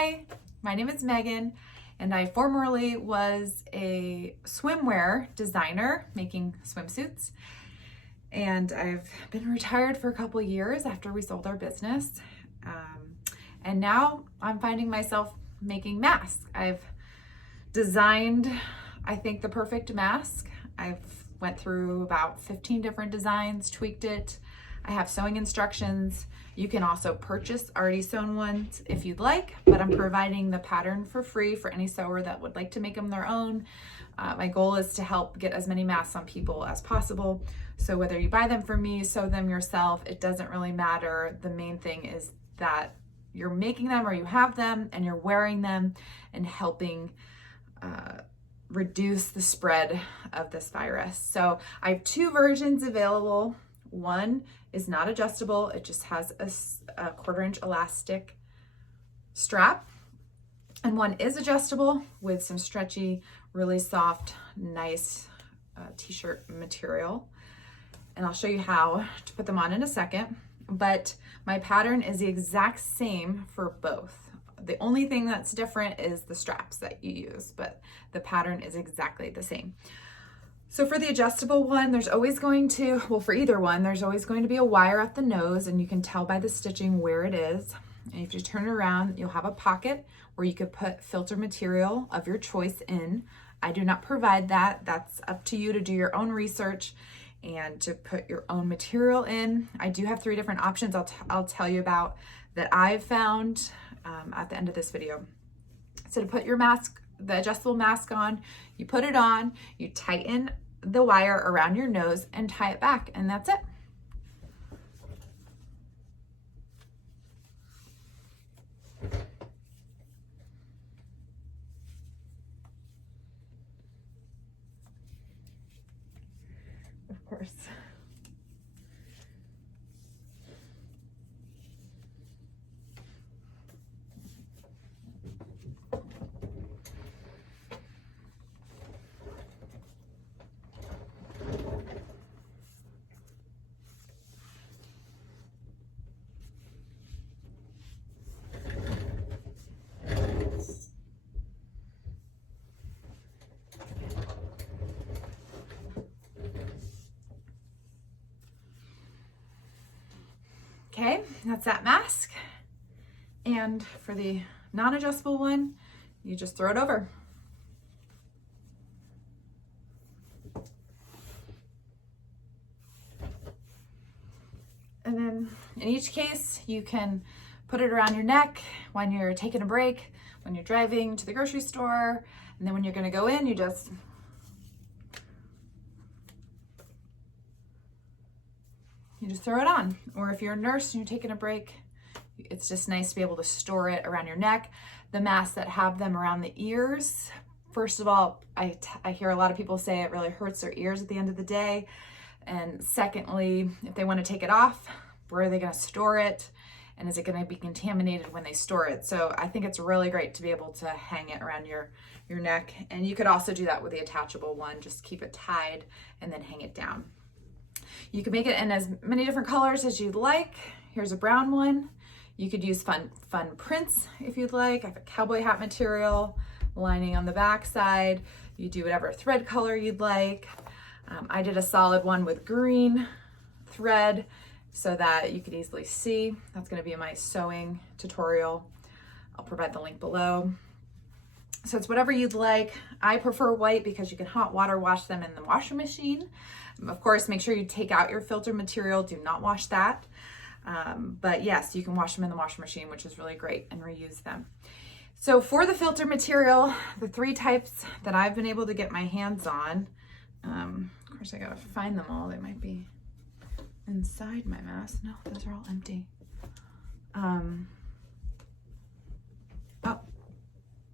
Hi, my name is Megan, and I formerly was a swimwear designer making swimsuits. And I've been retired for a couple years after we sold our business. And now I'm finding myself making masks. I've designed, I think, the perfect mask. I've went through about 15 different designs, tweaked it. I have sewing instructions. You can also purchase already sewn ones if you'd like, but I'm providing the pattern for free for any sewer that would like to make them their own. My goal is to help get as many masks on people as possible. So whether you buy them from me, sew them yourself, it doesn't really matter. The main thing is that you're making them or you have them and you're wearing them and helping reduce the spread of this virus. So I have two versions available. One is not adjustable. It just has a 1/4-inch elastic strap. And one is adjustable with some stretchy, really soft, nice t-shirt material. And I'll show you how to put them on in a second. But my pattern is the exact same for both. The only thing that's different is the straps that you use, but the pattern is exactly the same. So for the adjustable one, there's always going to, well, for either one, there's always going to be a wire at the nose, and you can tell by the stitching where it is. And if you turn it around, you'll have a pocket where you could put filter material of your choice in. I do not provide that. That's up to you to do your own research and to put your own material in. I do have 3 different options I'll tell you about that I've found at the end of this video. So to put your mask, the adjustable mask on, you put it on, you tighten the wire around your nose and tie it back, and that's it. Of course. Okay, that's that mask. And for the non-adjustable one, you just throw it over. And then in each case, you can put it around your neck when you're taking a break, when you're driving to the grocery store, and then when you're gonna go in, you just throw it on. Or if you're a nurse and you're taking a break, it's just nice to be able to store it around your neck. The masks that have them around the ears, first of all, I hear a lot of people say it really hurts their ears at the end of the day. And secondly, if they want to take it off, where are they going to store it? And is it going to be contaminated when they store it? So I think it's really great to be able to hang it around your neck. And you could also do that with the attachable one, just keep it tied and then hang it down. You can make it in as many different colors as you'd like. Here's a brown one. You could use fun prints if you'd like. I have a cowboy hat material, lining on the back side. You do whatever thread color you'd like. I did a solid one with green thread so that you could easily see. That's going to be in my sewing tutorial. I'll provide the link below. So it's whatever you'd like. I prefer white because you can hot water wash them in the washing machine. Of course, make sure you take out your filter material. Do not wash that. But yes, you can wash them in the washing machine, which is really great, and reuse them. So for the filter material, the 3 types that I've been able to get my hands on, of course I gotta find them all. They might be inside my mask. No, those are all empty. Oh,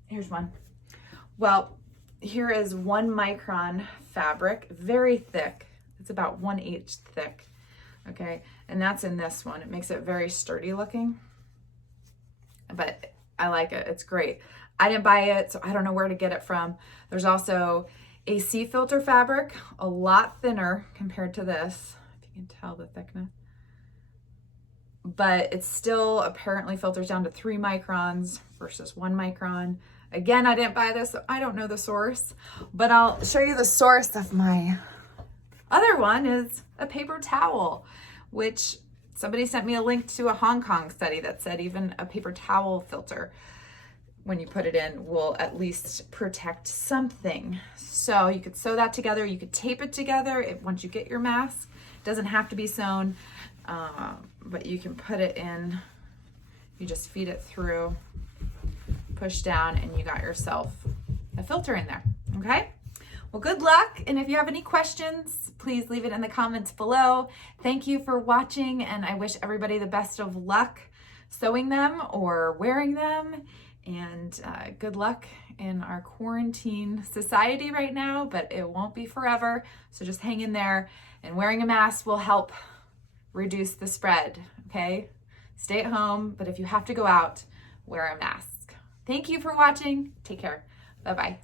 here's one. Well, here is 1 micron fabric, very thick. It's about 1/8 thick, okay? And that's in this one. It makes it very sturdy looking, but I like it. It's great. I didn't buy it, so I don't know where to get it from. There's also AC filter fabric, a lot thinner compared to this, if you can tell the thickness. but it still apparently filters down to 3 microns versus 1 micron. Again, I didn't buy this, so I don't know the source, but I'll show you the source of my other one is a paper towel, which somebody sent me a link to a Hong Kong study that said even a paper towel filter, when you put it in, will at least protect something. So you could sew that together. You could tape it together once you get your mask. It doesn't have to be sewn, but you can put it in. You just feed it through, push down, and you got yourself a filter in there, okay? Well, good luck, and if you have any questions, please leave it in the comments below. Thank you for watching, and I wish everybody the best of luck sewing them or wearing them, and good luck in our quarantine society right now, but it won't be forever, so just hang in there, and wearing a mask will help reduce the spread, okay? Stay at home, but if you have to go out, wear a mask. Thank you for watching. Take care. Bye-bye.